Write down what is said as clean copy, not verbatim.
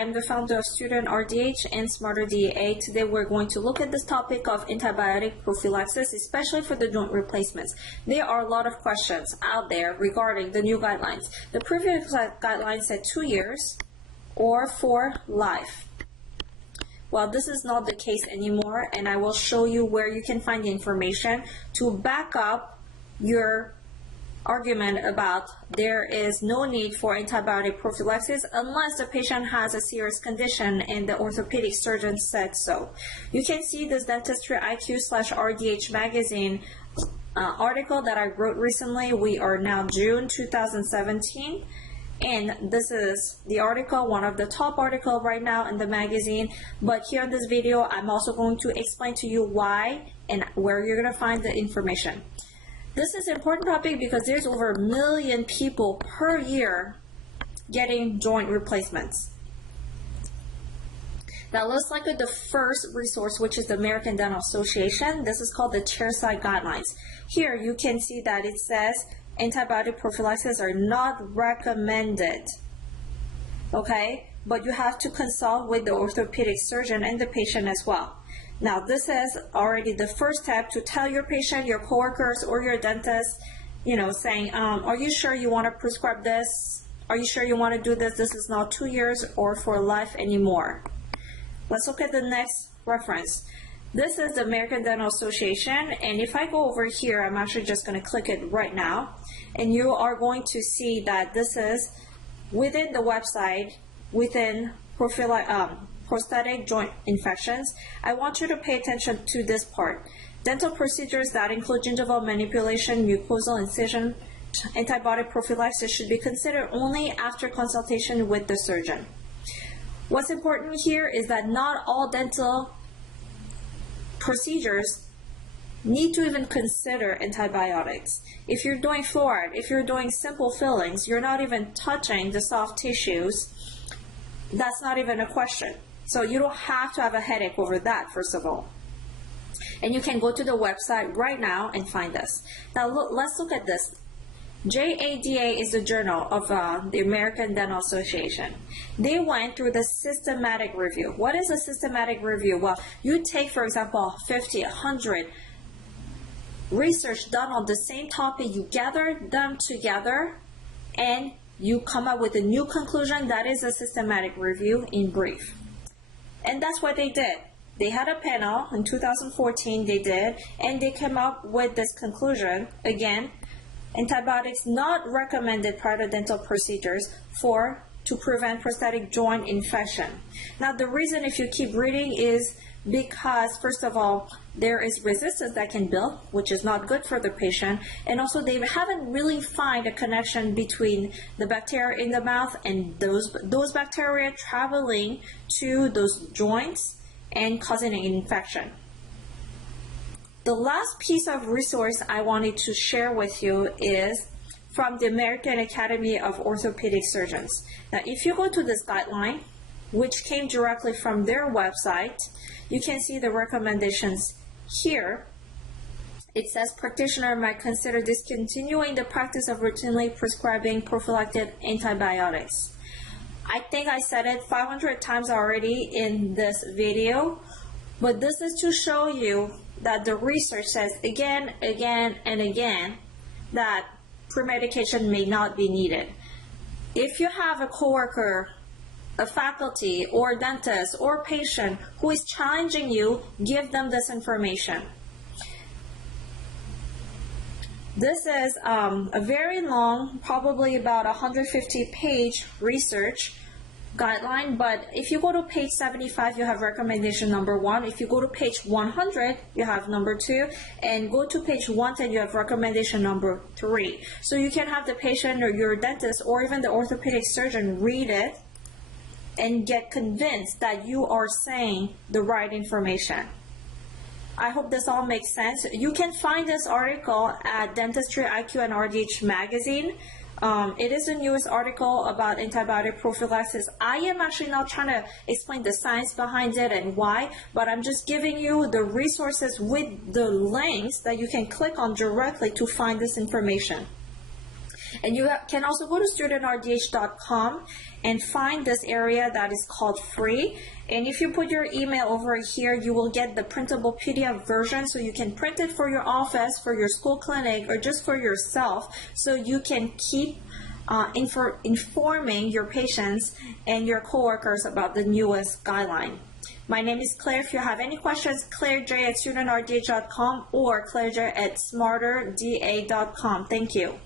I'm the founder of SmarterDA and SmarterDA. Today we're going to look at this topic of antibiotic prophylaxis, especially for the joint replacements. There are a lot of questions out there regarding the new guidelines. The previous guidelines said 2 years or for life. Well, this is not the case anymore, and I will show you where you can find the information to back up your argument about there is no need for antibiotic prophylaxis unless the patient has a serious condition and the orthopedic surgeon said so. You can see this Dentistry IQ/RDH magazine article that I wrote recently. We are now June 2017. And this is the article, one of the top articles right now in the magazine. But here in this video, I'm also going to explain to you why and where you're going to find the information. This is an important topic because there's over 1 million people per year getting joint replacements. Now let's look at the first resource, which is the American Dental Association. This is called the chairside guidelines. Here you can see that it says antibiotic prophylaxis are not recommended. Okay, but you have to consult with the orthopedic surgeon and the patient as well. Now, this is already the first step to tell your patient, your coworkers, or your dentist, saying, are you sure you want to prescribe this? Are you sure you want to do this? This is not 2 years or for life anymore. Let's look at the next reference. This is the American Dental Association, and if I go over here, I'm actually just going to click it right now, and you are going to see that this is within the website, within prosthetic joint infections. I want you to pay attention to this part. Dental procedures that include gingival manipulation, mucosal incision, antibiotic prophylaxis should be considered only after consultation with the surgeon. What's important here is that not all dental procedures need to even consider antibiotics. If you're doing fluoride, if you're doing simple fillings, you're not even touching the soft tissues. That's not even a question. So you don't have to have a headache over that, first of all. And you can go to the website right now and find this. Now let's look at this. JADA is the journal of the American Dental Association. They went through the systematic review. What is a systematic review? Well, you take, for example, 50, 100 research done on the same topic, you gather them together, and you come up with a new conclusion. That is a systematic review in brief. And that's what they did. They had a panel in 2014, they did, and they came up with this conclusion. Again, antibiotics not recommended prior to dental procedures to prevent prosthetic joint infection. Now the reason, if you keep reading, is because first of all, there is resistance that can build, which is not good for the patient, and also they haven't really found a connection between the bacteria in the mouth and those bacteria traveling to those joints and causing an infection. The last piece of resource I wanted to share with you is from the American Academy of Orthopedic Surgeons. Now, if you go to this guideline, which came directly from their website, you can see the recommendations here. It says practitioner might consider discontinuing the practice of routinely prescribing prophylactic antibiotics. I think I said it 500 times already in this video, but this is to show you that the research says again, and again that premedication may not be needed. If you have a coworker, a faculty, or dentist, or patient who is challenging you, give them this information. This is a very long, probably about 150-page research guideline, but if you go to page 75, you have recommendation number 1. If you go to page 100, you have number 2, and go to page 110, you have recommendation number 3. So you can have the patient or your dentist or even the orthopedic surgeon read it and get convinced that you are saying the right information. I hope this all makes sense. You can find this article at Dentistry IQ and RDH magazine. It is the newest article about antibiotic prophylaxis. I am actually not trying to explain the science behind it and why, but I'm just giving you the resources with the links that you can click on directly to find this information. And you can also go to studentrdh.com and find this area that is called free. And if you put your email over here, you will get the printable PDF version, so you can print it for your office, for your school clinic, or just for yourself, so you can keep informing your patients and your coworkers about the newest guideline. My name is Claire. If you have any questions, ClaireJ@studentrdh.com or ClaireJ@SmarterDA.com. Thank you.